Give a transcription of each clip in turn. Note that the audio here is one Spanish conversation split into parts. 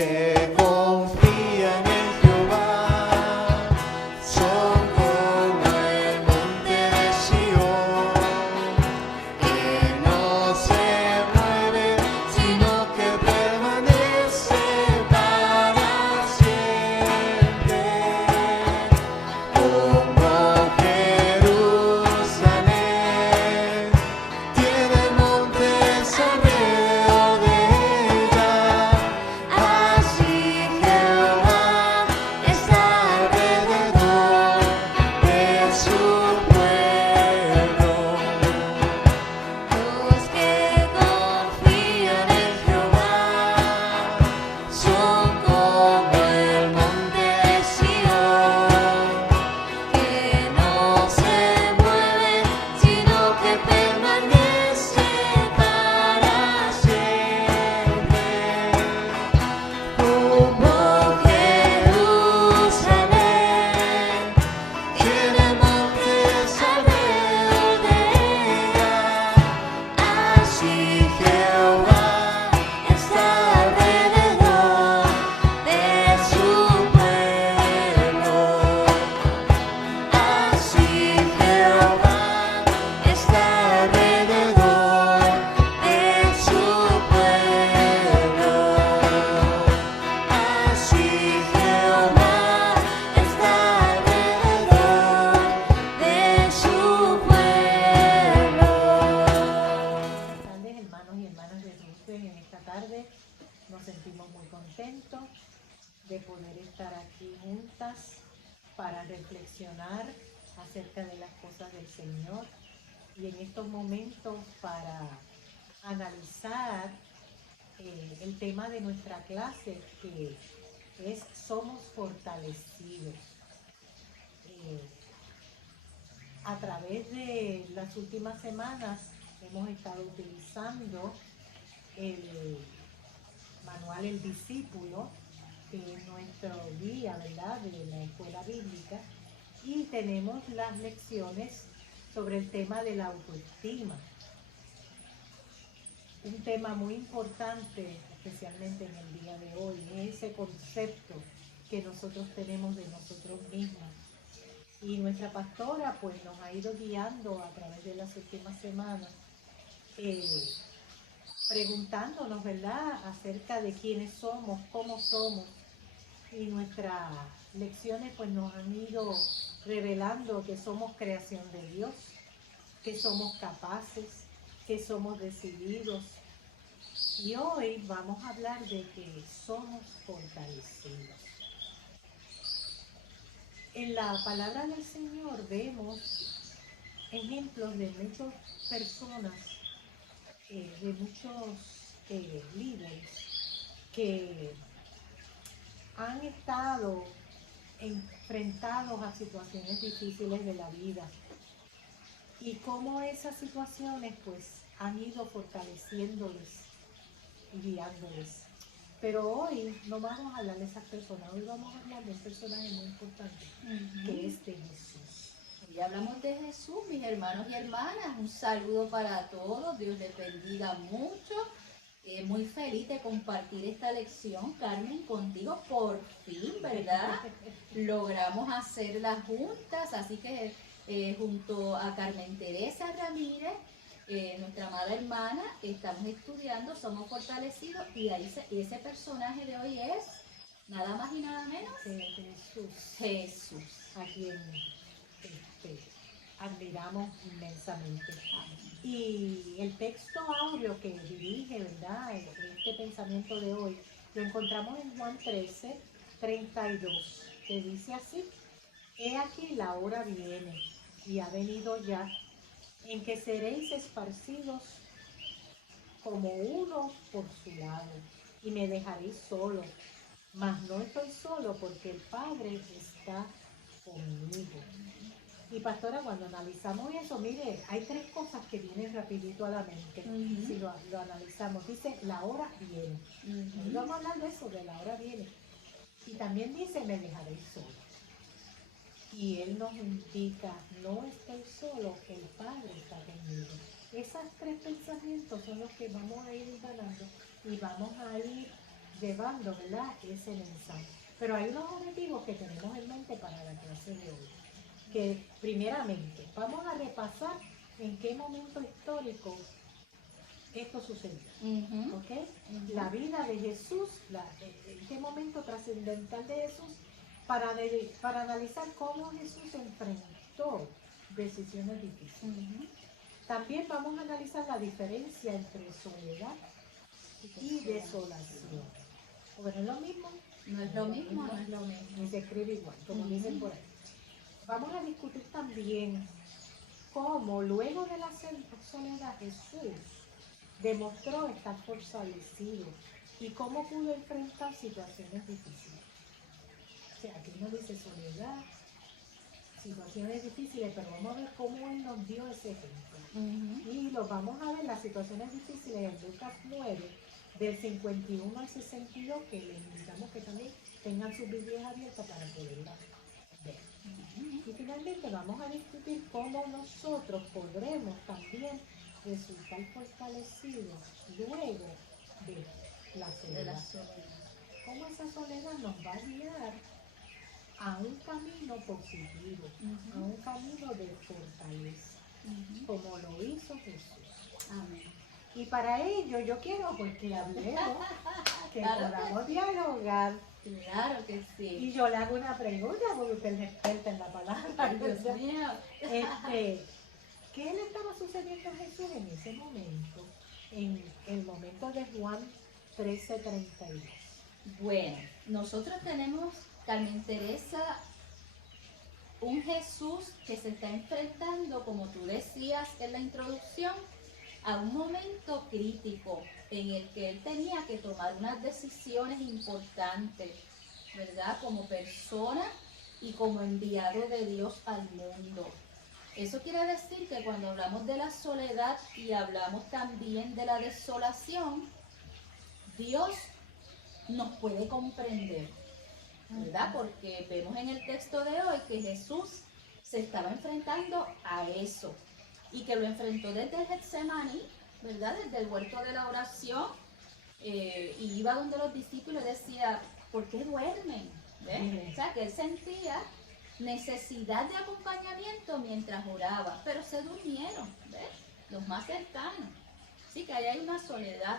que confían en Jehová son como el monte de Sión, que no se mueve, sino que permanece para siempre. Como Jerusalén tiene montes alrededor de ella, así Jehová está alrededor de su pueblo. Los que confían en Jehová son como el monte de Sión, que no se mueve, sino que permanece para siempre. Como Jerusalén tiene montes alrededor de ella, así Jehová está alrededor de su pueblo. Así Jehová está alrededor de su pueblo. Así Jehová está alrededor de su pueblo. Buenas tardes, hermanos y hermanas de Cristo. En esta tarde nos sentimos muy contentos de poder estar aquí juntas para reflexionar acerca de las cosas del Señor y en estos momentos para analizar el tema de nuestra clase, que es Somos Fortalecidos. A través de las últimas semanas hemos estado utilizando el manual El Discípulo, que es nuestro guía, ¿verdad?, de la escuela bíblica, y tenemos las lecciones sobre el tema de la autoestima. Un tema muy importante, especialmente en el día de hoy, es ese concepto que nosotros tenemos de nosotros mismos. Y nuestra pastora pues nos ha ido guiando a través de las últimas semanas, preguntándonos, ¿verdad?, acerca de quiénes somos, cómo somos. Y nuestras lecciones pues nos han ido revelando que somos creación de Dios, que somos capaces, que somos decididos. Y hoy vamos a hablar de que somos fortalecidos. En la palabra del Señor vemos ejemplos de muchas personas, de muchos líderes que han estado enfrentados a situaciones difíciles de la vida y cómo esas situaciones pues han ido fortaleciéndoles y guiándoles. Pero hoy no vamos a hablar de esas personas, hoy vamos a hablar de un personaje muy importante, que es de Jesús. Hoy hablamos de Jesús, mis hermanos y hermanas. Un saludo para todos. Dios les bendiga mucho. Muy feliz de compartir esta lección, Carmen, contigo. Por fin, ¿verdad? Logramos hacerla juntas. Así que junto a Carmen Teresa Ramírez, nuestra amada hermana, estamos estudiando Somos Fortalecidos. Y ese personaje de hoy es nada más y nada menos Jesús. A quien admiramos inmensamente. Y el texto áureo que dirige, ¿verdad?, este pensamiento de hoy, lo encontramos en Juan 13, 32, que dice así: He aquí la hora viene, y ha venido ya, en que seréis esparcidos como uno por su lado, y me dejaréis solo. Mas no estoy solo, porque el Padre está conmigo. Y pastora, cuando analizamos eso, mire, hay tres cosas que vienen rapidito a la mente. Si lo analizamos, dice, la hora viene. Hoy vamos a hablar de eso, de la hora viene. Y también dice, me dejaréis solo. Y Él nos indica, no estoy solo, el Padre está conmigo. Esos tres pensamientos son los que vamos a ir ganando y vamos a ir llevando, ¿verdad?, ese mensaje. Pero hay unos objetivos que tenemos en mente para la clase de hoy. Que primeramente vamos a repasar en qué momento histórico esto sucedió. Ujú, ¿Ok? ujú. La vida de Jesús, en qué momento trascendental de Jesús, para analizar cómo Jesús enfrentó decisiones difíciles. Ujú. También vamos a analizar la diferencia entre soledad y desolación. Bueno, es lo mismo, No es lo mismo, no es lo mismo. ni se escribe igual, como Ujú. dicen por ahí. Vamos a discutir también cómo luego de la soledad Jesús demostró estar fortalecido y cómo pudo enfrentar situaciones difíciles. O sea, aquí nos dice soledad, situaciones difíciles, pero vamos a ver cómo Él nos dio ese ejemplo. Ujú. Y los vamos a ver las situaciones difíciles en Lucas 9, del 51 al 62, que les invitamos que también tengan sus Biblias abiertas para poderlas ver. Y finalmente vamos a discutir cómo nosotros podremos también resultar fortalecidos luego de la De la soledad. soledad. Cómo esa soledad nos va a guiar a un camino positivo, a Ujú. un camino de fortaleza, Ujú. como lo hizo Jesús. Amén. Y para ello yo quiero pues que hablemos, que Claro que podamos sí. dialogar. Claro que sí. Y yo le hago una pregunta porque usted es experta en la palabra. Ay, Dios mío. ¿Qué le estaba sucediendo a Jesús en ese momento? En el momento de Juan 13:32. Bueno, nosotros tenemos, Carmen Teresa, un Jesús que se está enfrentando, como tú decías en la introducción, a un momento crítico en el que él tenía que tomar unas decisiones importantes, ¿verdad? Como persona y como enviado de Dios al mundo. Eso quiere decir que cuando hablamos de la soledad y hablamos también de la desolación, Dios nos puede comprender, ¿verdad? Porque vemos en el texto de hoy que Jesús se estaba enfrentando a eso y que lo enfrentó desde el Getsemaní, ¿verdad? Desde el huerto de la oración, y iba donde los discípulos y decía, ¿por qué duermen? ¿Ves? O sea, que él sentía necesidad de acompañamiento mientras oraba, pero se durmieron, ¿ves? Los más cercanos. Así que ahí hay una soledad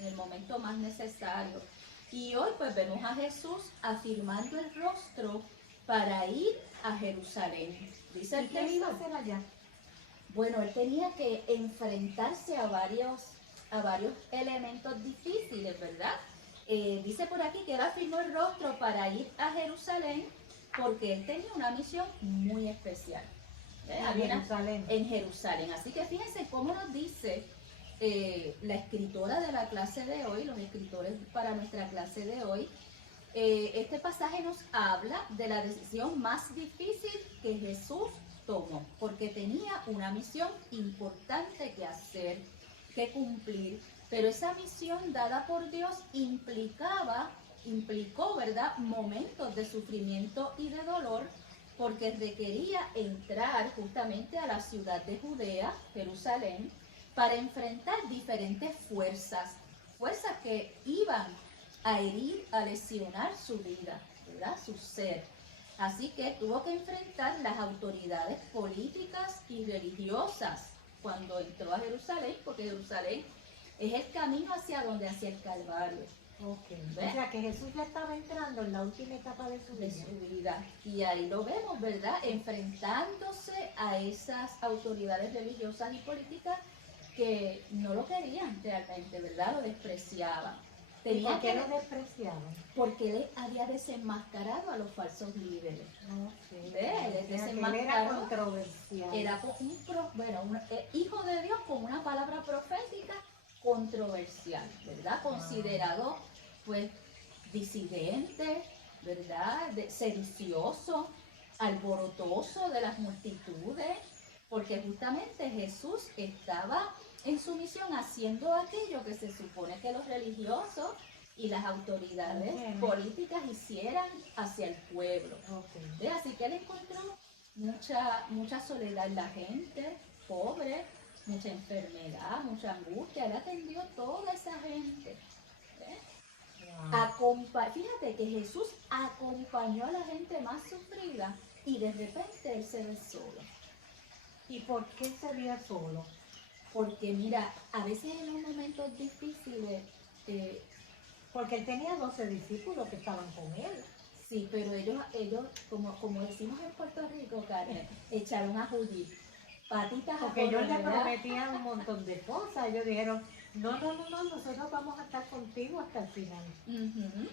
en el momento más necesario. Y hoy pues vemos a Jesús afirmando el rostro para ir a Jerusalén. Dice ¿Y el qué iba a texto. hacer allá? Bueno, él tenía que enfrentarse a varios elementos difíciles, ¿verdad? Dice por aquí que él afirmó el rostro para ir a Jerusalén porque él tenía una misión muy especial. En Había una- Jerusalén. en Jerusalén. Así que fíjense cómo nos dice la escritora de la clase de hoy, los escritores para nuestra clase de hoy. Este pasaje nos habla de la decisión más difícil que Jesús tomó, porque tenía una misión importante que hacer, que cumplir, pero esa misión dada por Dios implicó, ¿verdad?, momentos de sufrimiento y de dolor, porque requería entrar justamente a la ciudad de Judea, Jerusalén, para enfrentar diferentes fuerzas que iban a herir, a lesionar su vida, ¿verdad?, su ser. Así que tuvo que enfrentar las autoridades políticas y religiosas cuando entró a Jerusalén, porque Jerusalén es el camino hacia donde, hacia el Calvario Ok. ¿Ves? O sea que Jesús ya estaba entrando en la última etapa de su de vida. su vida. Y ahí lo vemos, ¿verdad? Enfrentándose a esas autoridades religiosas y políticas que no lo querían realmente, ¿verdad? Lo despreciaban. ¿Y Tenía por qué que, lo despreciaban? porque él había desenmascarado a los falsos líderes. Ok. Ve, él O sea, que él era desenmascaró. controversial. Era un hijo de Dios con una palabra profética controversial, ¿verdad? Considerado, pues, disidente, ¿verdad? Sedicioso, alborotoso de las multitudes, porque justamente Jesús estaba en su misión haciendo aquello que se supone que los religiosos y las autoridades Entiendo. políticas hicieran hacia el pueblo. Ok. ¿Ve? Así que él encontró mucha soledad en la gente, pobre, mucha enfermedad, mucha angustia. Él atendió a toda esa gente. ¿Ve? Fíjate que Jesús acompañó a la gente más sufrida y de repente él se ve solo. ¿Y por qué se veía solo? Porque mira, a veces en los momentos difíciles, Porque él tenía 12 discípulos que estaban con él. sí, pero ellos como decimos en Puerto Rico, Carmen, echaron a Judí, patitas a Porque ellos le correr, ¿verdad? prometían un montón de cosas. Ellos dijeron, no, nosotros vamos a estar contigo hasta el final. Ujú.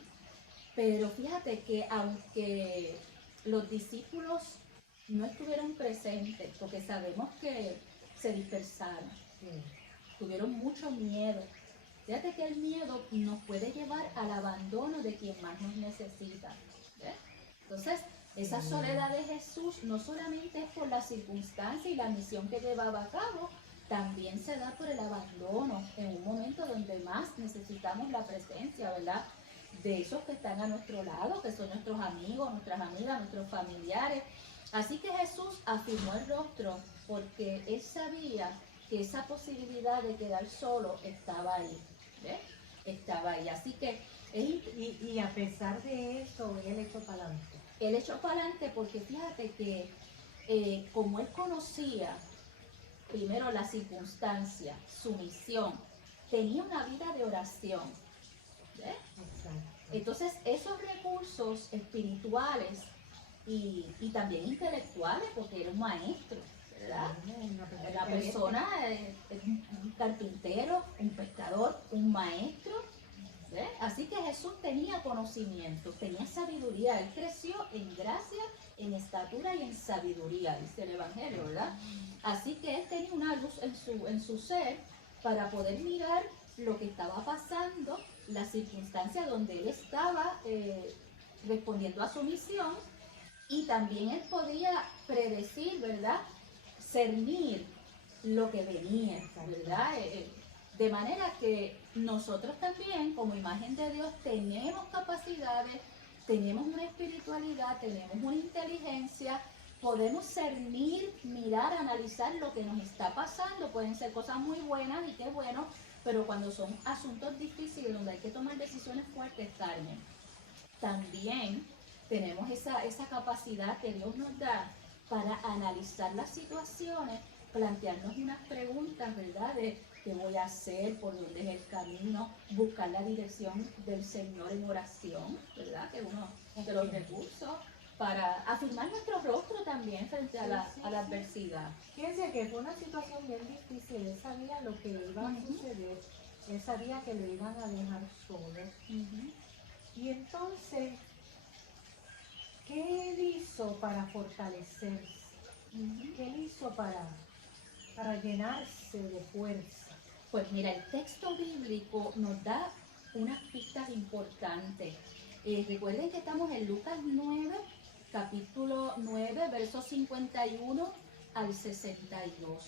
Pero fíjate que aunque los discípulos no estuvieron presentes, porque sabemos que se dispersaron, Sí. tuvieron mucho miedo. Fíjate que el miedo nos puede llevar al abandono de quien más nos necesita. ¿Ves? Entonces, esa soledad de Jesús no solamente es por la circunstancia y la misión que llevaba a cabo, también se da por el abandono en un momento donde más necesitamos la presencia, ¿verdad? De esos que están a nuestro lado, que son nuestros amigos, nuestras amigas, nuestros familiares. Así que Jesús afirmó el rostro porque él sabía que esa posibilidad de quedar solo estaba ahí. ¿Ves? Estaba ahí. Así que Y a pesar de eso, él echó para adelante. él echó para adelante porque fíjate que como él conocía primero la circunstancia, su misión, tenía una vida de oración. ¿Ves? Exacto. Entonces esos recursos espirituales y también intelectuales, porque era un maestro, ¿verdad? La persona es un carpintero, un pescador, un maestro. ¿Ves? Así que Jesús tenía conocimiento, tenía sabiduría. Él creció en gracia, en estatura y en sabiduría, dice el Evangelio, ¿verdad? Así que él tenía una luz en su ser para poder mirar lo que estaba pasando, la circunstancia donde él estaba respondiendo a su misión, y también él podía predecir, ¿verdad? Cernir lo que venía, ¿verdad? De manera que nosotros también, como imagen de Dios, tenemos capacidades, tenemos una espiritualidad, tenemos una inteligencia, podemos cernir, mirar, analizar lo que nos está pasando. Pueden ser cosas muy buenas y qué bueno, pero cuando son asuntos difíciles donde hay que tomar decisiones fuertes, Carmen, también tenemos esa capacidad que Dios nos da para analizar las situaciones, plantearnos unas preguntas, ¿verdad? De qué voy a hacer, por dónde es el camino, buscar la dirección del Señor en oración, ¿verdad? Que uno de los recursos para afirmar nuestro rostro también frente a la adversidad. Fíjense que fue una situación bien difícil. Él sabía lo que iba a suceder. Él sabía que lo iban a dejar solo. Y entonces, ¿qué él hizo para fortalecerse? ¿Qué él hizo para llenarse de fuerza? Pues mira, el texto bíblico nos da unas pistas importantes. Recuerden que estamos en Lucas 9, capítulo 9, versos 51 al 62.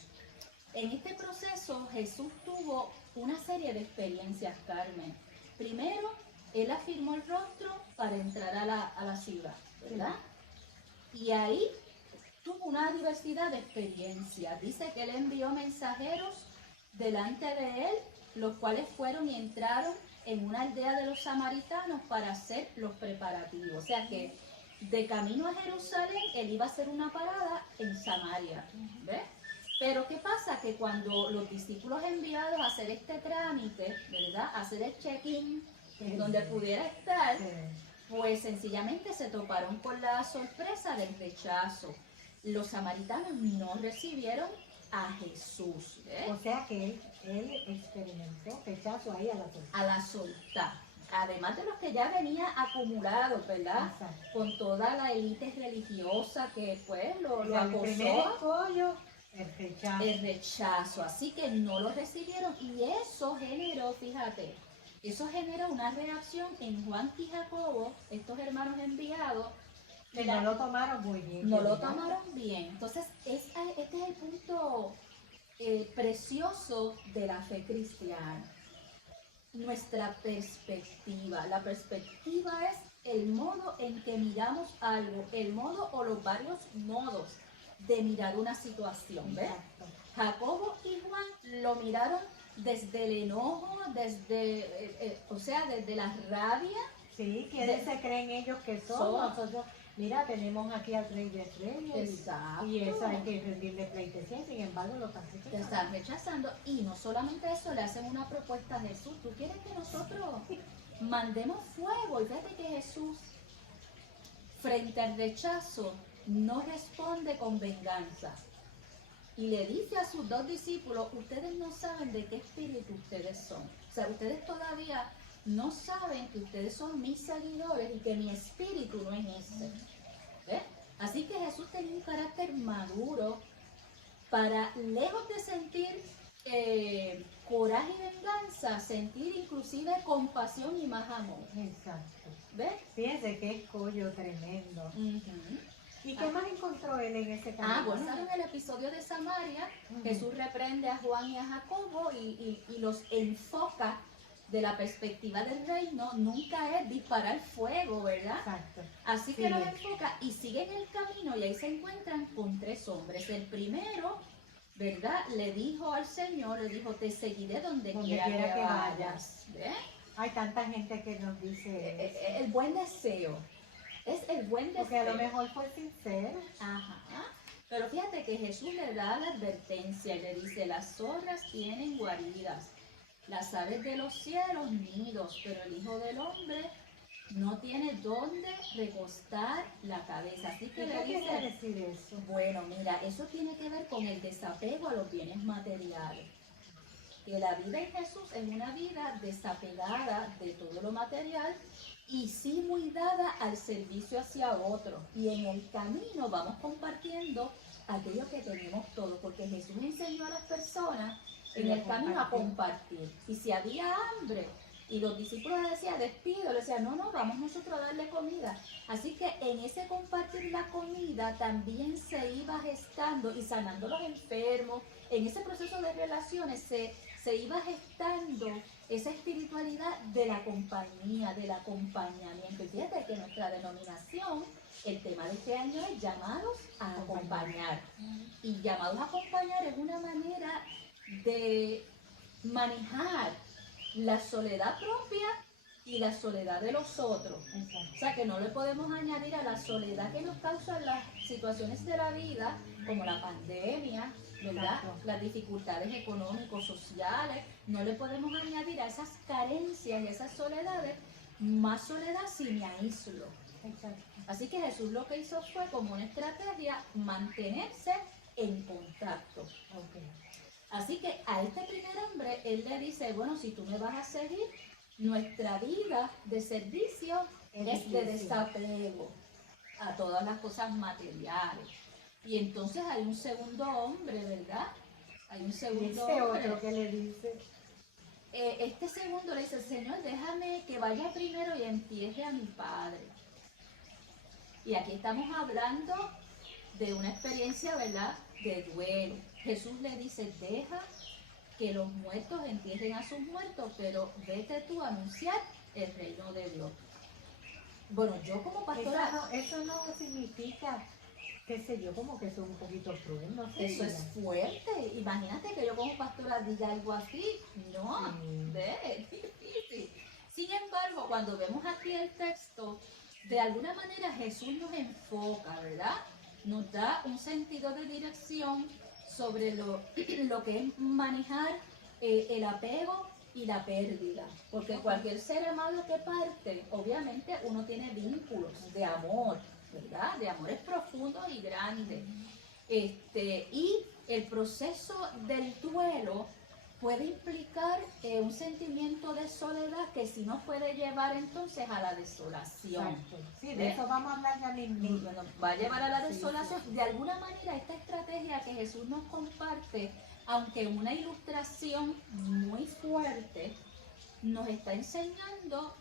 En este proceso Jesús tuvo una serie de experiencias, Carmen. Primero, él afirmó el rostro para entrar a la ciudad, ¿verdad? Y ahí tuvo una diversidad de experiencias. Dice que él envió mensajeros delante de él, los cuales fueron y entraron en una aldea de los samaritanos para hacer los preparativos. O sea que de camino a Jerusalén, él iba a hacer una parada en Samaria. ¿Ves? Pero ¿qué pasa? Que cuando los discípulos enviados a hacer este trámite, ¿verdad? A hacer el check-in, donde pudiera estar, pues sencillamente se toparon con la sorpresa del rechazo. Los samaritanos no recibieron a Jesús. ¿Ves? O sea que él experimentó rechazo ahí a la torta. A la soltar. Además de los que ya venía acumulados, ¿verdad? Exacto. Con toda la élite religiosa que pues lo El primer acosó, escollo, el rechazo. el rechazo. Así que no lo recibieron y eso generó, fíjate, eso genera una reacción en Juan y Jacobo, estos hermanos enviados, Que no lo tomaron muy bien. no lo ¿verdad? tomaron bien. Entonces, este es el punto precioso de la fe cristiana. Nuestra perspectiva. La perspectiva es el modo en que miramos algo, el modo o los varios modos de mirar una situación. ¿Ves? Exacto. Jacobo y Juan lo miraron desde el enojo, o sea, desde la rabia. Sí, ¿quiénes se creen ellos que son? Son. Nosotros, mira, tenemos aquí al Rey de Reyes. Exacto. Y eso hay que rendirle pleitesía, sin embargo lo están Te rechazando. están rechazando. Y no solamente eso, le hacen una propuesta a Jesús. ¿Tú quieres que nosotros mandemos fuego? Y fíjate que Jesús, frente al rechazo, no responde con venganza. Y le dice a sus dos discípulos, ustedes no saben de qué espíritu ustedes son. O sea, ustedes todavía no saben que ustedes son mis seguidores y que mi espíritu no es ese. ¿Ves? Así que Jesús tenía un carácter maduro para, lejos de sentir coraje y venganza, sentir inclusive compasión y más amor. Exacto. ¿Ves? Fíjense qué escollo tremendo. Ujú. ¿Y qué más encontró él en ese camino? Bueno, en el episodio de Samaria, Ujú. Jesús reprende a Juan y a Jacobo y los enfoca de la perspectiva del reino. Nunca es disparar fuego, ¿verdad? Exacto. Así que Sí. los enfoca y siguen el camino y ahí se encuentran con tres hombres. El primero, ¿verdad? Le dijo al Señor, le dijo, te seguiré donde quiera que vayas. ¿Ves? Hay tanta gente que nos dice eso. El buen deseo. Es el buen deseo. Porque a lo mejor fue sincero. Ajá. Pero fíjate que Jesús le da la advertencia y le dice, las zorras tienen guaridas, las aves de los cielos nidos, pero el Hijo del Hombre no tiene dónde recostar la cabeza. Así ¿Y que qué le quiere dice, decir eso? bueno, mira, eso tiene que ver con el desapego a los bienes materiales. Que la vida en Jesús es una vida desapegada de todo lo material y sí muy dada al servicio hacia otro. Y en el camino vamos compartiendo aquello que tenemos todos, porque Jesús enseñó a las personas en el camino a compartir. Y si había hambre y los discípulos le decían, despido, le decían, no, vamos nosotros a darle comida. Así que en ese compartir la comida también se iba gestando y sanando los enfermos. En ese proceso de relaciones se iba gestando esa espiritualidad de la compañía, del acompañamiento. Y fíjate que nuestra denominación, el tema de este año es llamados a acompañar. Y llamados a acompañar es una manera de manejar la soledad propia y la soledad de los otros. Exacto. O sea, que no le podemos añadir a la soledad que nos causan las situaciones de la vida, como la pandemia, ¿verdad? Exacto. Las dificultades económicos, sociales, no le podemos añadir a esas carencias y esas soledades más soledad si me aíslo. Exacto. Así que Jesús lo que hizo fue, como una estrategia, mantenerse en contacto. Ok. Así que a este primer hombre, él le dice, bueno, si tú me vas a seguir, nuestra vida de servicio es de desapego a todas las cosas materiales. Y entonces hay un segundo hombre, ¿verdad? Hay un Y segundo este hombre. otro que le dice, Este segundo le dice, Señor, déjame que vaya primero y entierre a mi padre. Y aquí estamos hablando de una experiencia, ¿verdad?, de duelo. Jesús le dice, deja que los muertos entierren a sus muertos, pero vete tú a anunciar el reino de Dios. Bueno, yo como pastora, eso no significa, qué sé yo, como que eso es un poquito cruel, no sé. eso es fuerte. Imagínate que yo como pastora diga algo así. No, Sí. es difícil. Sin embargo, cuando vemos aquí el texto, de alguna manera Jesús nos enfoca, ¿verdad? Nos da un sentido de dirección sobre lo que es manejar el apego y la pérdida. Porque cualquier ser amado que parte, obviamente uno tiene vínculos de amor, ¿verdad? De amores profundos y grandes. Y el proceso del duelo puede implicar un sentimiento de soledad que sí nos puede llevar entonces a la desolación. Exacto. Sí, de eso vamos a hablar ya mismo. Bueno, va a llevar a la Sí, desolación. sí, sí. De alguna manera, esta estrategia que Jesús nos comparte, aunque una ilustración muy fuerte, nos está enseñando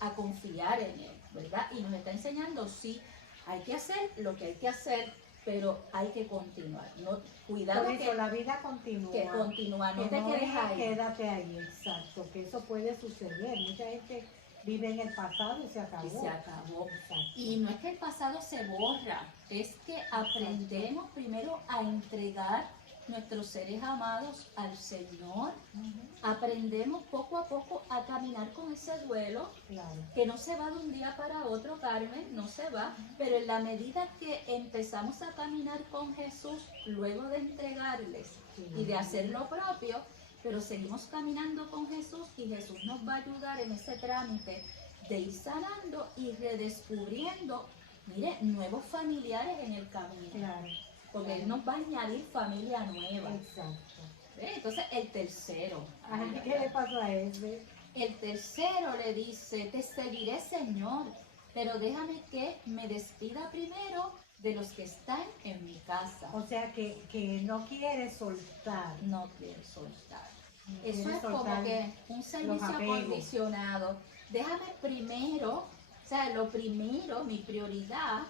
a confiar en Él, ¿verdad? Y nos está enseñando, sí, hay que hacer lo que hay que hacer, pero hay que continuar. No, cuidado Por eso que, la vida continúa. que continúa, no Que te no quedes dejes, ahí. quédate ahí, exacto, que eso puede suceder. Mucha gente vive en el pasado y se acabó. Y se acabó. Exacto. Y no es que el pasado se borra, es que aprendemos primero a entregar nuestros seres amados al Señor. Ujú. Aprendemos poco a poco a caminar con ese duelo, Claro. que no se va de un día para otro, Carmen, no se va, pero en la medida que empezamos a caminar con Jesús, luego de entregarles y de hacer lo propio, pero seguimos caminando con Jesús y Jesús nos va a ayudar en ese trámite de ir sanando y redescubriendo, mire, nuevos familiares en el camino, Claro. porque Él nos va a añadir familia nueva. Exacto. ¿Ve? Entonces, el tercero. Ay, ¿qué le pasó a ese? El tercero le dice, te seguiré, Señor, pero déjame que me despida primero de los que están en mi casa. O sea que no quiere soltar. No quiero soltar. No Eso quiere es como soltar que un servicio apegos. acondicionado. Déjame primero, o sea, lo primero, mi prioridad,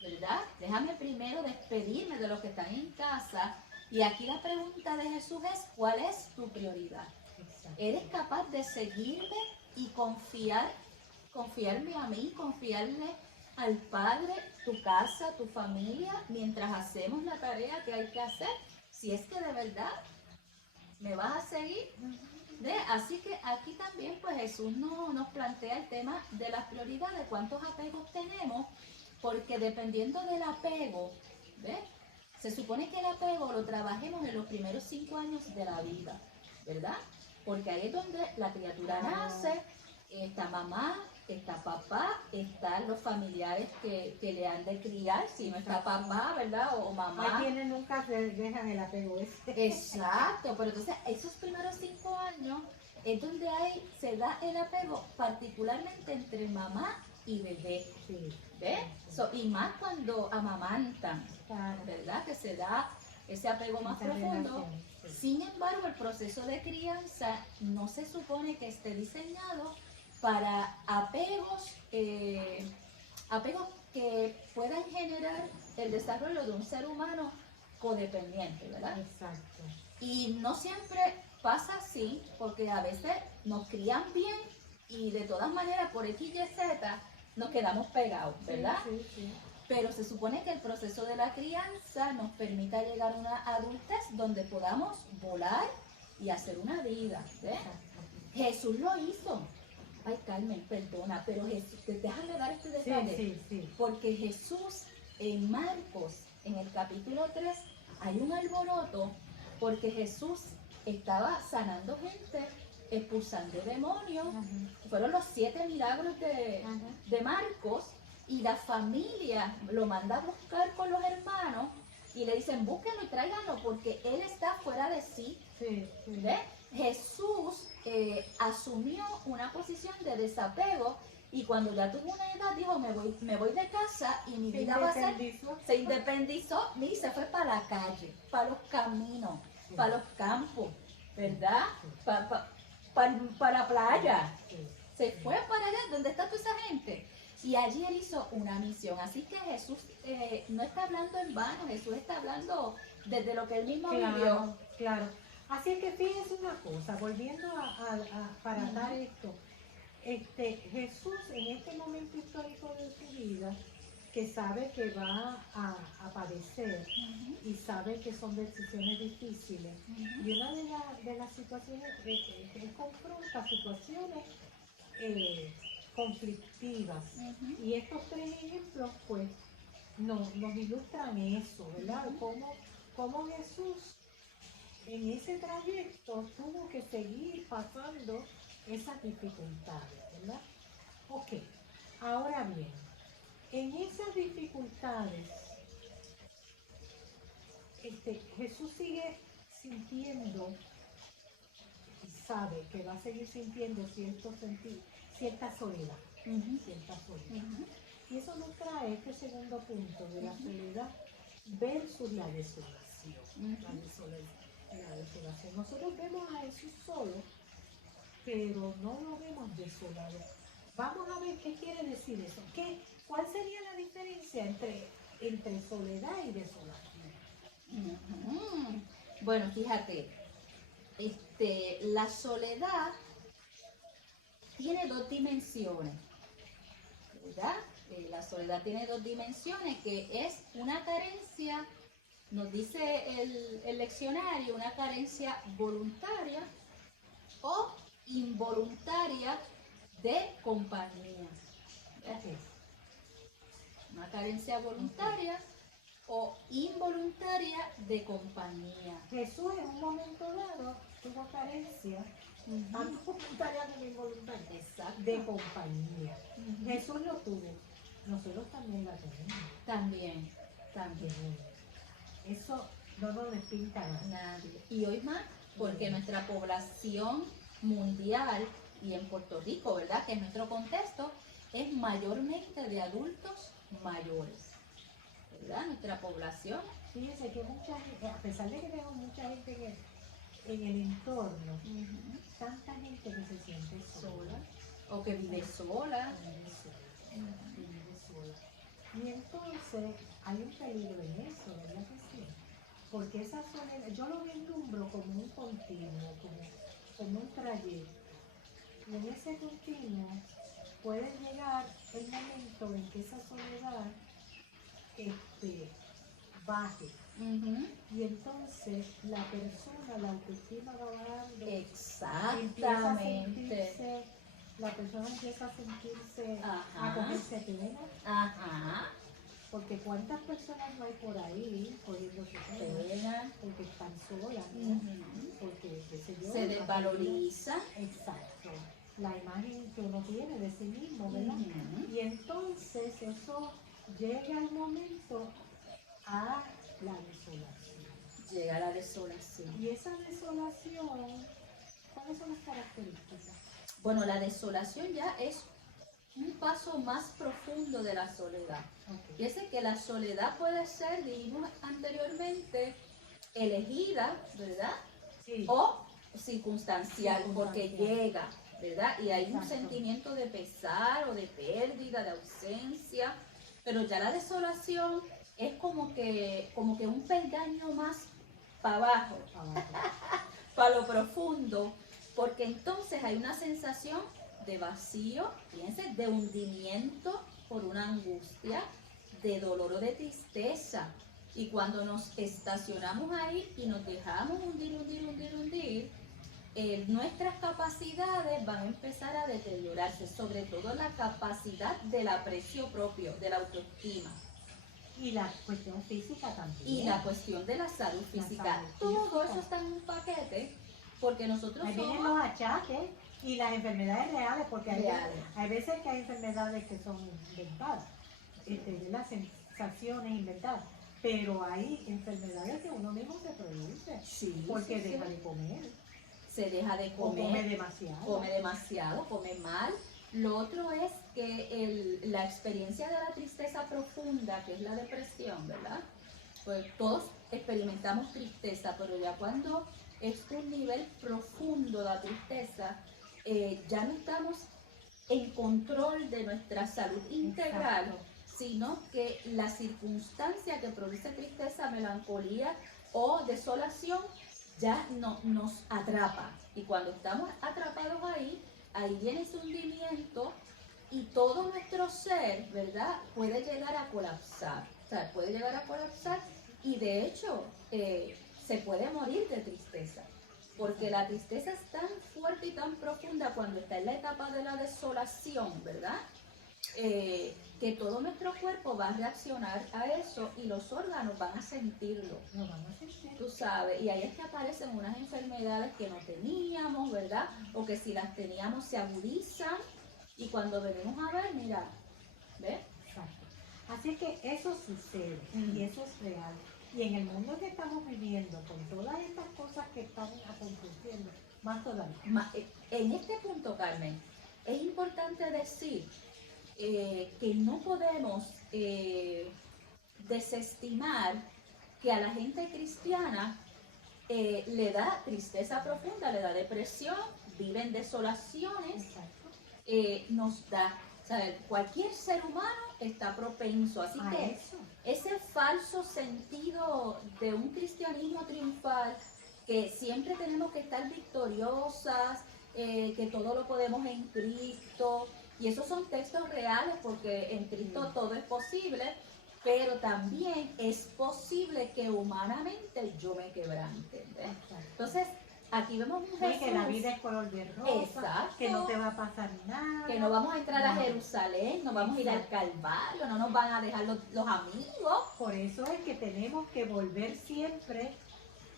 ¿verdad? Déjame primero despedirme de los que están en casa. Y aquí la pregunta de Jesús es, ¿cuál es tu prioridad? Exacto. ¿Eres capaz de seguirme y confiarme a mí, confiarle al Padre, tu casa, tu familia, mientras hacemos la tarea que hay que hacer? Si es que de verdad me vas a seguir. ¿Ve? Así que aquí también pues Jesús nos plantea el tema de las prioridades, cuántos apegos tenemos, porque dependiendo del apego, ¿ve? Se supone que el apego lo trabajemos en los primeros 5 años de la vida, ¿verdad? Porque ahí es donde la criatura nace, está mamá, está papá, están los familiares que le han de criar, si no está papá, ¿verdad? O mamá. Hay quienes nunca se dejan el apego ese. Exacto, pero entonces esos primeros 5 años es donde se da el apego, particularmente entre mamá y bebé, Sí. ¿ves? Y más cuando amamantan, Claro. ¿verdad? Que se da ese apego más Esa profundo. relación, sí. Sin embargo, el proceso de crianza no se supone que esté diseñado para apegos que puedan generar el desarrollo de un ser humano codependiente, ¿verdad? Exacto. Y no siempre pasa así, porque a veces nos crían bien y de todas maneras por X y Z nos quedamos pegados, ¿verdad? Sí, sí, sí. Pero se supone que el proceso de la crianza nos permita llegar a una adultez donde podamos volar y hacer una vida, ¿ves? Exacto. Jesús lo hizo. Ay, Carmen, perdona, pero Jesús, déjame dar este detalle. Sí, sí, sí. Porque Jesús en Marcos, en el capítulo 3, hay un alboroto porque Jesús estaba sanando gente, expulsando demonios. Ajá. Fueron los 7 milagros Ajá. de Marcos y la familia lo manda a buscar con los hermanos y le dicen, búsquenlo y tráiganlo porque él está fuera de sí. Sí, sí. ¿Ve? Jesús asumió una posición de desapego y cuando ya tuvo una edad dijo, me voy de casa y mi Se vida va a ser... independizó. Se independizó y se fue para la calle, para los caminos, para los campos, ¿verdad? Para la playa. Sí. Se fue para allá, donde está toda esa gente. Y allí él hizo una misión. Así que Jesús no está hablando en vano, Jesús está hablando desde lo que él mismo vivió. Claro, claro. Así es que fíjense una cosa, volviendo para atar esto, Jesús en este momento histórico de su vida, que sabe que va a padecer y sabe que son decisiones difíciles, y una de las situaciones él confronta situaciones conflictivas. Y estos 3 ejemplos, pues, nos ilustran eso, ¿verdad? Cómo Jesús en ese trayecto tuvo que seguir pasando esas dificultades, ¿verdad? Ok, ahora bien, en esas dificultades, Jesús sigue sintiendo y sabe que va a seguir sintiendo cierta soledad, cierta soledad. Y eso nos trae este segundo punto de la soledad versus la desolación. La desolación. Nosotros vemos a Jesús solo, pero no lo vemos desolado. Vamos a ver qué quiere decir eso. ¿Cuál sería la diferencia entre soledad y desolación? Bueno, fíjate, la soledad tiene 2 dimensiones, ¿verdad? La soledad tiene 2 dimensiones, que es una carencia Nos dice el leccionario una carencia voluntaria o involuntaria de compañía. Ok. Una carencia voluntaria o involuntaria de compañía. Jesús en un momento dado tuvo carencia, tanto voluntaria como involuntaria, Exacto. de compañía. Ujú. Jesús lo tuvo, nosotros también la tenemos. También, también. Eso no nos despinta nada. Nadie. Y hoy más, porque nuestra población mundial y en Puerto Rico, ¿verdad? Que es nuestro contexto, es mayormente de adultos mayores. ¿Verdad? Nuestra población. Fíjense que mucha gente, a pesar de que tenemos mucha gente en el entorno, tanta gente que se siente sola. Sola. O que vive sola. Que vive sola. Y entonces hay un peligro en eso, ¿verdad que sí? Porque esa soledad, yo lo vislumbro como un continuo, como un trayecto. Y en ese continuo puede llegar el momento en que esa soledad baje. Ujú. Y entonces la persona, la autoestima va bajando. Empieza a Exactamente. sentirse, la persona empieza a sentirse, Ajá. a cogerse pena. Ajá. Porque cuántas personas no hay por ahí cogiéndose pena, Pena. porque están solas, ¿no? Ujú. Porque, qué sé yo, Se desvaloriza. Exacto. La imagen que uno tiene de sí mismo, ¿verdad? Ujú. Y entonces eso llega el momento a la desolación. Llega la desolación. Y esa desolación, ¿cuáles son las características? Bueno, la desolación ya es un paso más profundo de la soledad. Ok. Fíjese que la soledad puede ser, dijimos anteriormente, elegida, ¿verdad? Sí. O circunstancial, porque Circunstancial. llega, ¿verdad? Y hay un Exacto. sentimiento de pesar o de pérdida, de ausencia, pero ya la desolación es como que un peldaño más para abajo, Abajo. para lo profundo, porque entonces hay una sensación de vacío, fíjense, de hundimiento por una angustia, de dolor o de tristeza. Y cuando nos estacionamos ahí y nos dejamos hundir, nuestras capacidades van a empezar a deteriorarse, sobre todo la capacidad del aprecio propio, de la autoestima. Y la cuestión física también. Y la cuestión de la salud física. salud Todo física. eso está en un paquete, porque nosotros Ahí vienen somos los achaques y las enfermedades reales, porque reales. hay veces que hay enfermedades que son inventadas, de las sensaciones inventadas, pero hay enfermedades que uno mismo se produce, Sí, porque sí, sí. deja de comer, Se deja de o come comer, demasiado. come demasiado, come mal. Lo otro es que la experiencia de la tristeza profunda, que es la depresión, ¿verdad? Pues todos experimentamos tristeza, pero ya cuando es un nivel profundo la tristeza, ya no estamos en control de nuestra salud integral, Exacto. sino que la circunstancia que produce tristeza, melancolía o desolación ya nos atrapa. Y cuando estamos atrapados ahí viene ese hundimiento y todo nuestro ser, ¿verdad? Puede llegar a colapsar. O sea, puede llegar a colapsar y de hecho se puede morir de tristeza. Porque la tristeza es tan fuerte y tan profunda cuando está en la etapa de la desolación, ¿verdad? Que todo nuestro cuerpo va a reaccionar a eso y los órganos van a sentirlo. Lo van a sentir. Tú sabes, y ahí es que aparecen unas enfermedades que no teníamos, ¿verdad? O que si las teníamos se agudizan y cuando venimos a ver, mira, ¿ves? Exacto. Así que eso sucede Ujú. y eso es real. Y en el mundo que estamos viviendo, con todas estas cosas que están aconteciendo, más todavía. En este punto, Carmen, es importante decir que no podemos desestimar que a la gente cristiana le da tristeza profunda, le da depresión, viven desolaciones, Exacto. nos da, o sea, cualquier ser humano está propenso, así A que eso. ese falso sentido de un cristianismo triunfal, que siempre tenemos que estar victoriosas, que todo lo podemos en Cristo, y esos son textos reales porque en Cristo todo es posible, pero también es posible que humanamente yo me quebrante. ¿Ves? Entonces, aquí vemos un Sí, Jesús que la vida es color de rosa, Exacto. que no te va a pasar nada. que no vamos a entrar a No. Jerusalén, no vamos a ir al Calvario, no nos van a dejar los amigos. Por eso es que tenemos que volver siempre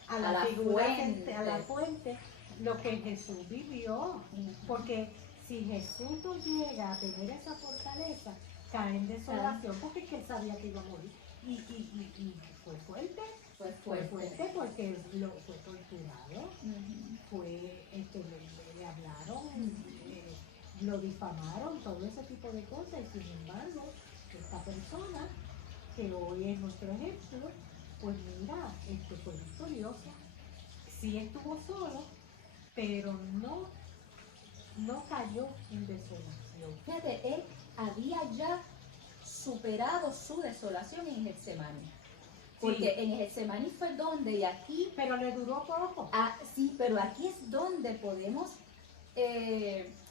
a A la la figura, fuente. a la fuente, lo que Jesús vivió. Porque si Jesús no llega a tener esa fortaleza, cae en desolación, porque es que él sabía que iba a morir. Y fue fuerte, Pues fue fuerte. fuerte porque fue torturado, Ujú. le hablaron, lo difamaron, todo ese tipo de cosas. Y sin embargo, esta persona, que hoy es nuestro ejemplo, pues mira, fue victoriosa. Sí estuvo solo, pero no cayó en desolación. Fíjate, él había ya superado su desolación en Getsemaní. Porque en Getsemaní fue donde, y aquí, Pero le duró poco. sí, pero aquí es donde podemos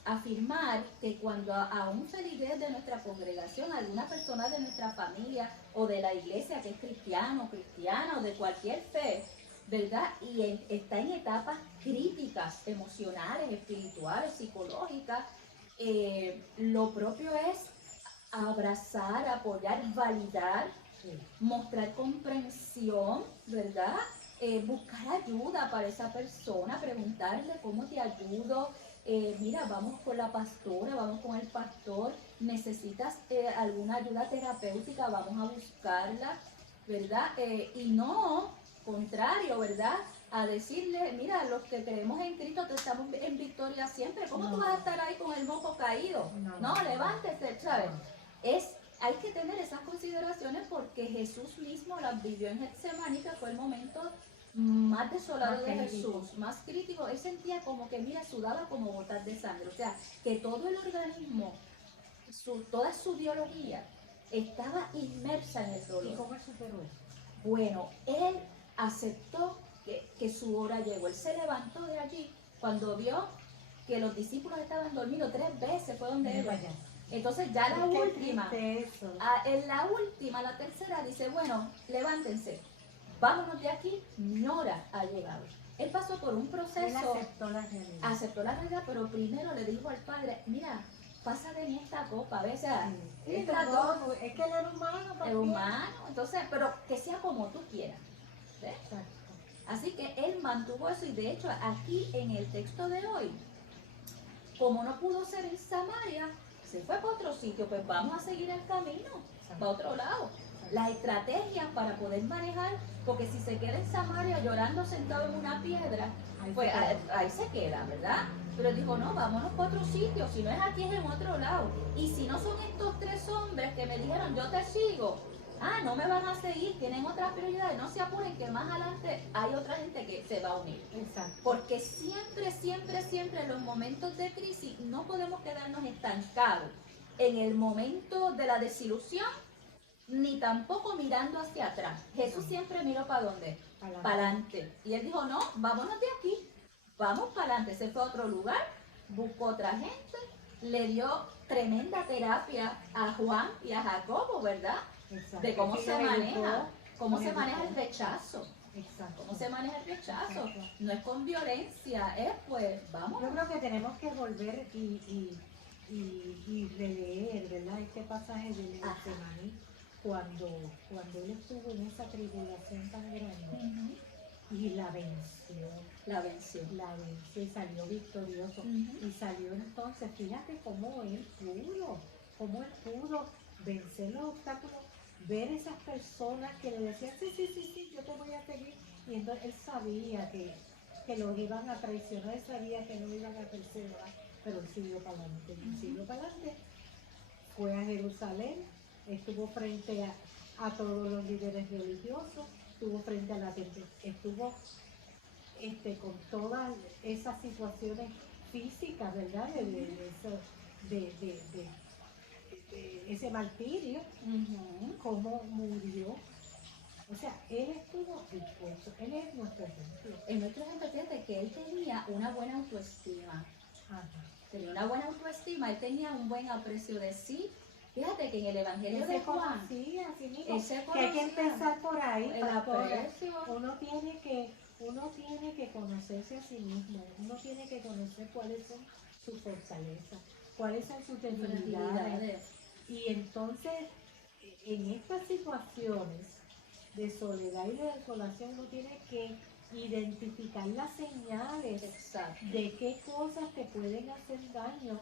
afirmar que cuando a un feligrés de nuestra congregación, alguna persona de nuestra familia o de la iglesia que es cristiano o cristiana o de cualquier fe, ¿verdad? Y está en etapas críticas, emocionales, espirituales, psicológicas, lo propio es abrazar, apoyar, validar, Sí. mostrar comprensión, ¿verdad? Buscar ayuda para esa persona, preguntarle cómo te ayudo. Mira, vamos con la pastora, vamos con el pastor, necesitas alguna ayuda terapéutica, vamos a buscarla, ¿verdad? Y no, contrario, ¿verdad? A decirle, mira, los que creemos en Cristo te estamos en victoria siempre, ¿cómo tú No. vas a estar ahí con el moco caído? No. No, levántese, ¿sabes? No. Hay que tener esas consideraciones porque Jesús mismo las vivió en Getsemaní, que fue el momento más desolado Más de crítico. Jesús, más crítico. Él sentía como que, mira, sudaba como gotas de sangre. O sea, que todo el organismo, toda su biología, estaba inmersa en el ¿Y dolor. cómo superó eso? Bueno, él aceptó que su hora llegó. Él se levantó de allí cuando vio que los discípulos estaban dormidos 3 veces, fue donde él. Mira allá. Entonces ya la Qué última, triste eso. en la última, la tercera, dice, bueno, levántense, vámonos de aquí, mi hora ha llegado. Él pasó por un Él proceso, aceptó la realidad. aceptó la realidad, pero primero le dijo al Padre, mira, pasa de mí esta copa, ¿ves? O sea, Sí, él trató, no, es que él era humano es también. humano, entonces, pero que sea como tú quieras. ¿Ves? Exacto. Así que él mantuvo eso y de hecho aquí en el texto de hoy, como no pudo ser en Samaria, se fue para otro sitio, pues vamos a seguir el camino, para otro lado. Las estrategias para poder manejar, porque si se queda en Samaria llorando sentado en una piedra, Ahí pues se quedó. ahí se queda, ¿verdad? Pero dijo, no, vámonos para otro sitio, si no es aquí es en otro lado. Y si no son estos 3 hombres que me dijeron, yo te sigo, no me van a seguir, tienen otras prioridades, no se apuren que más adelante hay otra gente que se va a unir. Exacto. Porque siempre, siempre, siempre en los momentos de crisis no podemos quedarnos estancados en el momento de la desilusión, ni tampoco mirando hacia atrás. Jesús siempre miró para dónde, para adelante. Y él dijo, no, vámonos de aquí, vamos para adelante. Se fue a otro lugar, buscó otra gente, le dio tremenda terapia a Juan y a Jacobo, ¿verdad? Exacto. De cómo Sí, se le maneja, educó. cómo le se maneja el educó. rechazo. Exacto. ¿Cómo se maneja el rechazo? Exacto. No es con violencia, es pues, vamos. Yo creo que tenemos que volver y releer, ¿verdad? Este pasaje de Ajá. Getsemaní, cuando él estuvo en esa tribulación tan grande y la venció. La venció. La venció y salió victorioso. Ujú. Y salió entonces, fíjate cómo él pudo vencer los obstáculos, ver esas personas que le decían, sí, yo te voy a seguir. Y entonces él sabía que lo iban a traicionar, él sabía que no iban a perseverar, pero él siguió para adelante, fue a Jerusalén, estuvo frente a todos los líderes religiosos, estuvo frente a la gente, estuvo con todas esas situaciones físicas, ¿verdad? De ese martirio, cómo murió. O sea, él estuvo dispuesto, él es nuestro ejemplo. En nuestro ejemplo, fíjate que él tenía una buena autoestima. Ajá. Tenía una buena autoestima, él tenía un buen aprecio de sí Fíjate que en el Evangelio Él de se Juan, conocía a sí mismo. él se Que hay que conocía empezar por ahí, el pastora. aprecio. Uno tiene que conocerse a sí mismo. Uno tiene que conocer cuáles son sus fortalezas, cuáles son sus debilidades. Fragilidades. Y entonces, en estas situaciones de soledad y de desolación, uno tiene que identificar las señales Exacto. de qué cosas te pueden hacer daño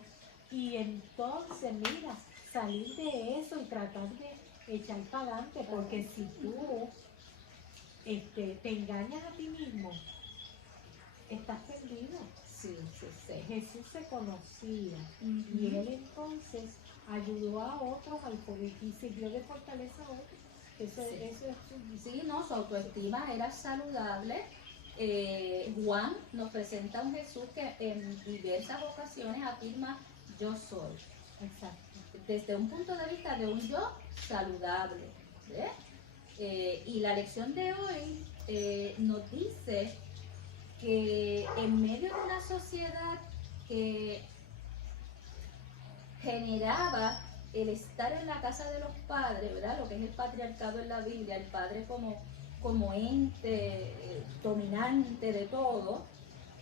y entonces, mira, salir de eso y tratar de echar para adelante, porque si tú te engañas a ti mismo, estás perdido. Sí, sí, sí. Jesús se conocía Ujú. y él entonces ayudó a otros al poder y sirvió de fortaleza a otros. Eso es su Sí, no, su autoestima era saludable. Juan nos presenta a un Jesús que en diversas ocasiones afirma yo soy, exacto. desde un punto de vista de un yo saludable. ¿Ves? Y la lección de hoy nos dice que en medio de una sociedad que generaba el estar en la casa de los padres, ¿verdad? Lo que es el patriarcado en la Biblia, el padre como ente dominante de todo,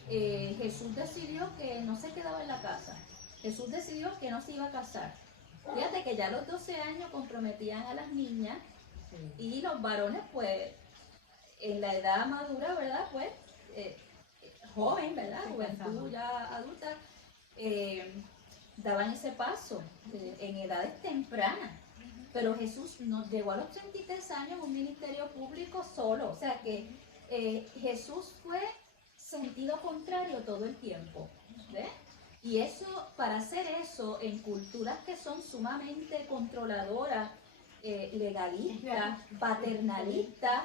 Jesús decidió que no se quedaba en la casa. Jesús decidió que no se iba a casar. Fíjate que ya a los 12 años comprometían a las niñas Sí. y los varones, pues, en la edad madura, ¿verdad? Pues, joven, ¿verdad? Se Juventud casaban. ya adulta, daban ese paso en edades tempranas. Pero Jesús nos llegó a los 33 años un ministerio público solo. O sea que Jesús fue sentido contrario todo el tiempo. ¿Ves? Y eso, para hacer eso en culturas que son sumamente controladoras, legalistas, paternalistas,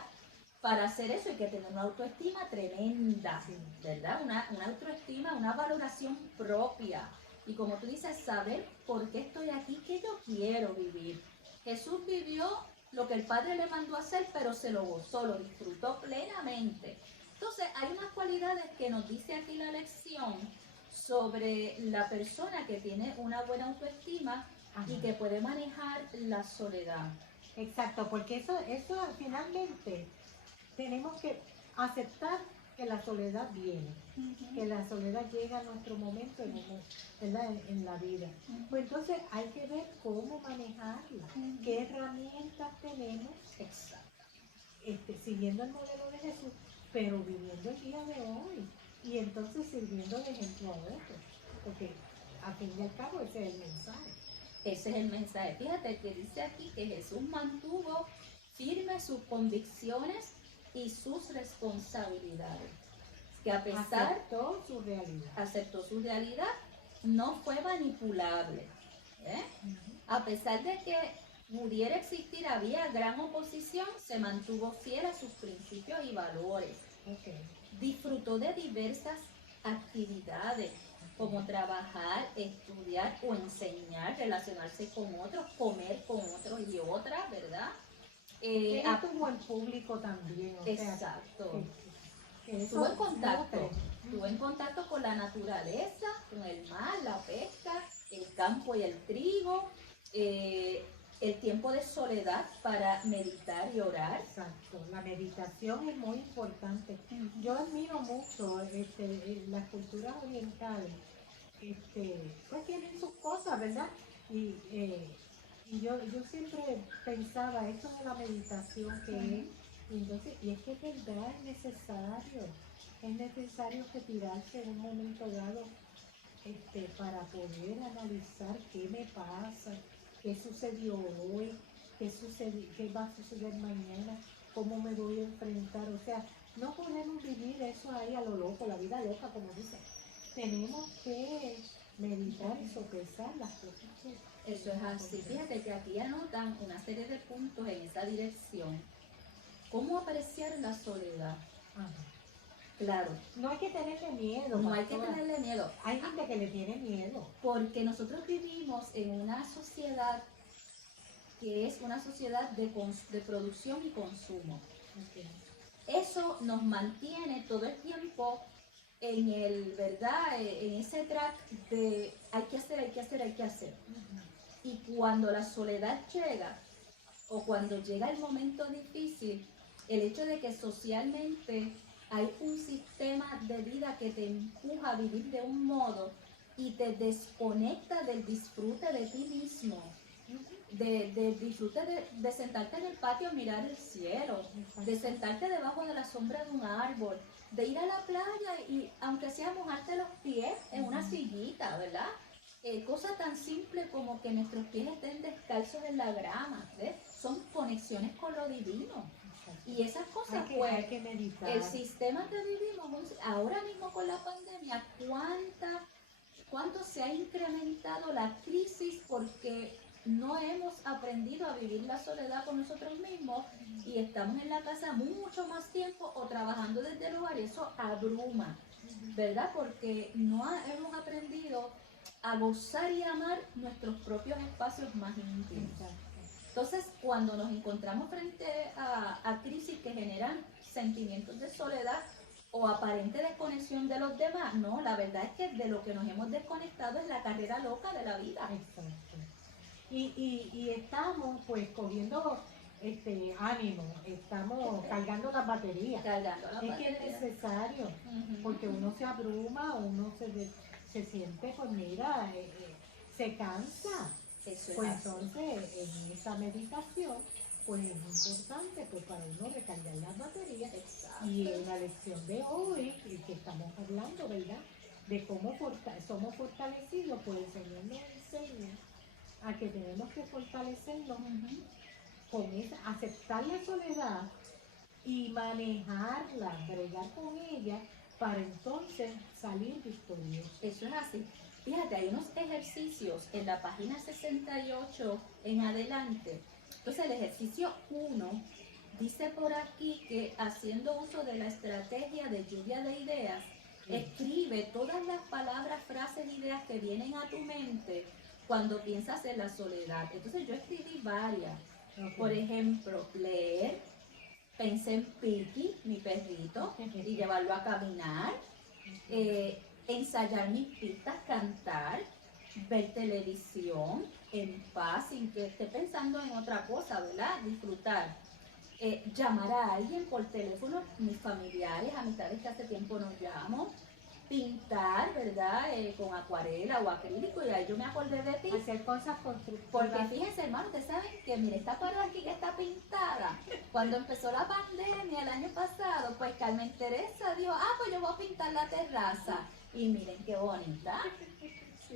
para hacer eso hay que tener una autoestima tremenda, Sí. ¿verdad? Una autoestima, una valoración propia. Y como tú dices, saber por qué estoy aquí, qué yo quiero vivir. Jesús vivió lo que el Padre le mandó a hacer, pero se lo gozó, lo disfrutó plenamente. Entonces, hay unas cualidades que nos dice aquí la lección sobre la persona que tiene una buena autoestima y Ajá. que puede manejar la soledad. Exacto, porque eso finalmente tenemos que aceptar que la soledad viene, que la soledad llega a nuestro momento ¿verdad? En la vida. Pues entonces hay que ver cómo manejarla, qué herramientas tenemos, Exacto. siguiendo el modelo de Jesús, pero viviendo el día de hoy y entonces sirviendo de ejemplo a otros, porque a fin y al cabo ese es el mensaje. Ese es el mensaje. Fíjate que dice aquí que Jesús mantuvo firmes sus convicciones y sus responsabilidades. Que a pesar, Aceptó su realidad. no fue manipulable. ¿Eh? A pesar de que pudiera existir, había gran oposición, se mantuvo fiel a sus principios y valores. Ok. Disfrutó de diversas actividades, como trabajar, estudiar o enseñar, relacionarse con otros, comer con otros y otras, ¿verdad? Él estuvo en público también, o sea, Exacto. que eso Estuvo en contacto, nutre. estuvo en contacto con la naturaleza, con el mar, la pesca, el campo y el trigo, el tiempo de soledad para meditar y orar. Exacto, la meditación es muy importante. Yo admiro mucho las culturas orientales, pues tienen sus cosas, ¿verdad? Y yo siempre pensaba, esto de la meditación que es, y es que es verdad, es necesario retirarse en un momento dado para poder analizar qué me pasa, qué sucedió hoy, qué va a suceder mañana, cómo me voy a enfrentar. O sea, no podemos vivir eso ahí a lo loco, la vida loca, como dicen. Tenemos que meditar y sopesar las cosas que... Eso es así. Fíjate que aquí anotan una serie de puntos en esa dirección. ¿Cómo apreciar la soledad? Ajá. Claro, No hay que tenerle miedo. no hay que pastora. tenerle miedo. Hay gente que le tiene miedo. Porque nosotros vivimos en una sociedad que es una sociedad de producción y consumo. Okay. Eso nos mantiene todo el tiempo en el, ¿verdad? En ese track de hay que hacer, hay que hacer, hay que hacer. Y cuando la soledad llega, o cuando llega el momento difícil, el hecho de que socialmente hay un sistema de vida que te empuja a vivir de un modo y te desconecta del disfrute de ti mismo, del disfrute de sentarte en el patio a mirar el cielo, de sentarte debajo de la sombra de un árbol, de ir a la playa y aunque sea mojarte los pies en una sillita, ¿verdad? Cosa tan simple como que nuestros pies estén descalzos en la grama, ¿ves? Son conexiones con lo divino. Y esas cosas, Hay que meditar. el sistema que vivimos, ahora mismo con la pandemia, ¿cuánto se ha incrementado la crisis porque no hemos aprendido a vivir la soledad con nosotros mismos y estamos en la casa mucho más tiempo o trabajando desde el hogar y eso abruma, ¿verdad? Porque no hemos aprendido a gozar y amar nuestros propios espacios más íntimos. Entonces, cuando nos encontramos frente a crisis que generan sentimientos de soledad o aparente desconexión de los demás, no, la verdad es que de lo que nos hemos desconectado es la carrera loca de la vida. Exacto. Y estamos pues cogiendo ánimo, estamos cargando las baterías. Cargando la Es que es batería. necesario, Ujú. porque uno se abruma, uno se siente, pues mira, se cansa. Eso es Pues así. entonces en esa meditación, pues es importante pues para uno recargar las baterías. Exacto. Y en la lección de hoy, que estamos hablando, ¿verdad? De cómo somos fortalecidos, pues el Señor nos enseña a que tenemos que fortalecernos Ujú. con aceptar la soledad y manejarla, bregar con ella, para entonces salir victorioso. Eso es así. Fíjate, hay unos ejercicios en la página 68 en adelante. Entonces, el ejercicio 1 dice por aquí que haciendo uso de la estrategia de lluvia de ideas, escribe todas las palabras, frases, ideas que vienen a tu mente cuando piensas en la soledad. Entonces, yo escribí varias. Por ejemplo, leer. Pensé en Pilky, mi perrito, y llevarlo a caminar. Ensayar mis pistas, cantar, ver televisión en paz, sin que esté pensando en otra cosa, ¿verdad? Disfrutar. Llamar a alguien por teléfono, mis familiares, amistades que hace tiempo no llamo. Pintar, ¿verdad? Con acuarela o acrílico, y ahí yo me acordé de ti. Hacer cosas constructivas. Porque fíjense, hermano, ustedes saben que, mire, esta pared aquí que está pintada, cuando empezó la pandemia el año pasado, pues Carmen Teresa dijo, pues yo voy a pintar la terraza. Y miren qué bonita.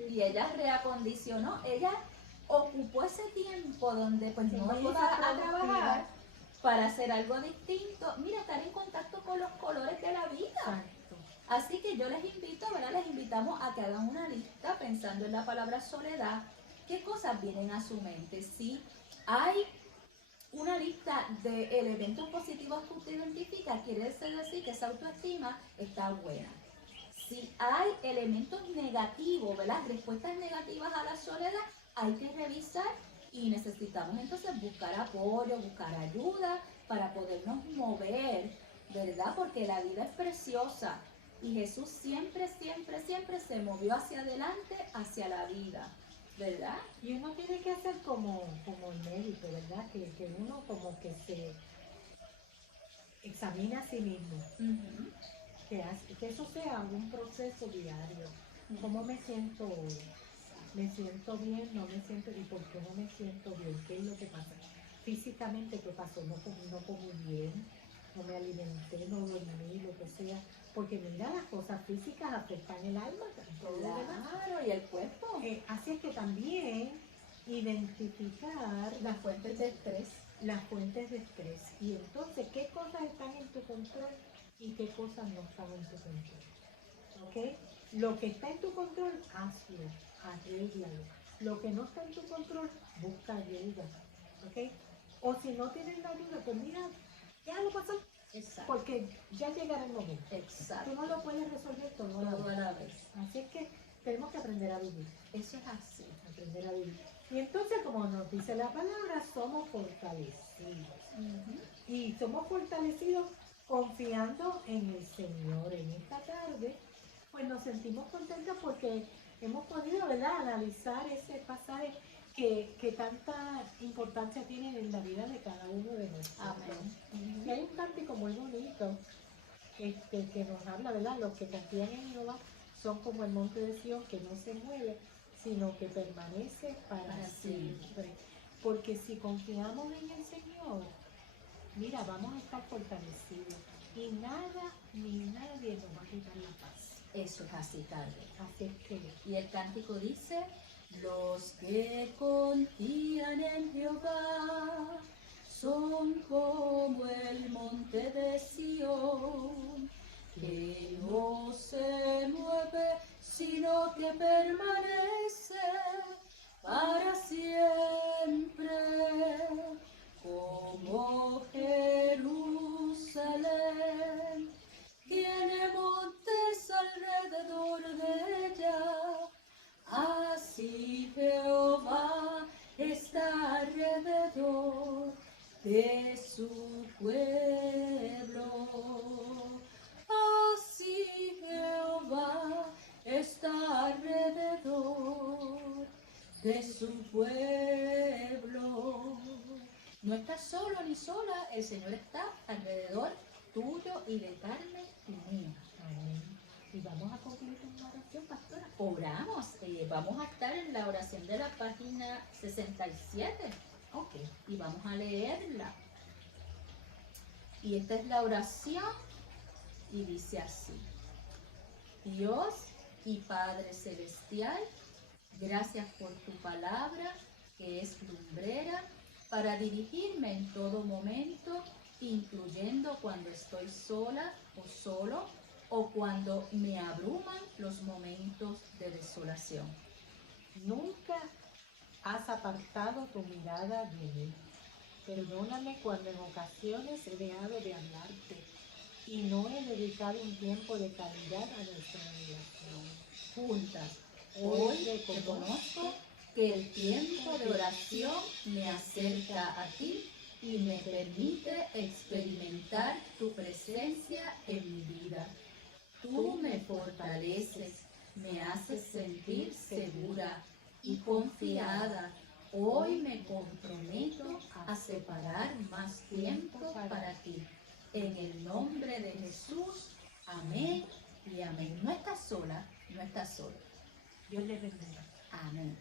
Y ella reacondicionó, ella ocupó ese tiempo donde pues no Sí, iba esa a trabajar productividad. para hacer algo distinto. Mira, estar en contacto con los colores de la vida. Exacto. Así que yo les invito, ¿verdad? Les invitamos a que hagan una lista pensando en la palabra soledad. ¿Qué cosas vienen a su mente? Si hay una lista de elementos positivos que usted identifica, quiere decir que esa autoestima está buena. Si hay elementos negativos, ¿verdad? Respuestas negativas a la soledad, hay que revisar y necesitamos entonces buscar apoyo, buscar ayuda para podernos mover, ¿verdad? Porque la vida es preciosa. Y Jesús siempre, siempre, siempre se movió hacia adelante, hacia la vida, ¿verdad? Y uno tiene que hacer como el médico, ¿verdad? Que uno como que se examina a sí mismo. Ujú. Que eso sea un proceso diario. ¿Cómo me siento hoy? ¿Me siento bien? ¿No me siento? ¿Y por qué no me siento bien? ¿Qué es lo que pasa? Físicamente, ¿qué pasó? No comí bien, no me alimenté, no dormí, lo que sea. Porque mira, las cosas físicas afectan el alma, todo lo demás. Claro, y el cuerpo. Así es que también identificar Las fuentes de estrés. las fuentes de estrés. Y entonces, ¿qué cosas están en tu control y qué cosas no están en tu control? ¿Ok? Lo que está en tu control, hazlo, arréglalo. Lo que no está en tu control, busca ayuda. ¿Ok? O si no tienes la ayuda, pues mira, ya lo pasó, Exacto. porque ya llegará el momento. Tú Exacto. no lo puedes resolver todo a la Todo a vez. la vez. Así es que tenemos que aprender a vivir. Eso es así. Aprender a vivir. Y entonces, como nos dice la palabra, somos fortalecidos. Ujú. Y somos fortalecidos confiando en el Señor. En esta tarde, pues nos sentimos contentos porque hemos podido, ¿verdad?, analizar ese pasaje que tanta importancia tienen en la vida de cada uno de nosotros. Amén. Y hay un cántico muy bonito que nos habla, ¿verdad? Los que confían en Jehová son como el monte de Sión que no se mueve, sino que permanece para siempre. Porque si confiamos en el Señor, mira, vamos a estar fortalecidos y nada ni nadie nos va a quitar la paz. Eso es así, Carmen. Así es que Y el cántico dice, los que confían en Jehová son como el monte de Sión, que no se mueve, sino que permanece para siempre, como Jerusalén. Tiene montes alrededor de ella, así Jehová está alrededor de su pueblo. Así Jehová está alrededor de su pueblo. No estás solo ni sola, el Señor está alrededor tuyo y de Carmen y mía. amén. Y vamos a concluir con una oración, pastora. Oramos, vamos a estar en la oración de la página 67, Ok. y vamos a leerla. Y esta es la oración y dice así: Dios y Padre Celestial, gracias por tu palabra que es lumbrera para dirigirme en todo momento, incluyendo cuando estoy sola o solo, o cuando me abruman los momentos de desolación. Nunca has apartado tu mirada de mí. Perdóname cuando en ocasiones he dejado de hablarte y no he dedicado un tiempo de calidad a nuestra relación. Juntas, Hoy hoy reconozco que el tiempo de oración me acerca a ti y me permite experimentar tu presencia en mi vida. Tú me fortaleces, me haces sentir segura y confiada. Hoy me comprometo a separar más tiempo para ti. En el nombre de Jesús, amén y amén. No estás sola, no estás sola. Dios les bendiga. Amén.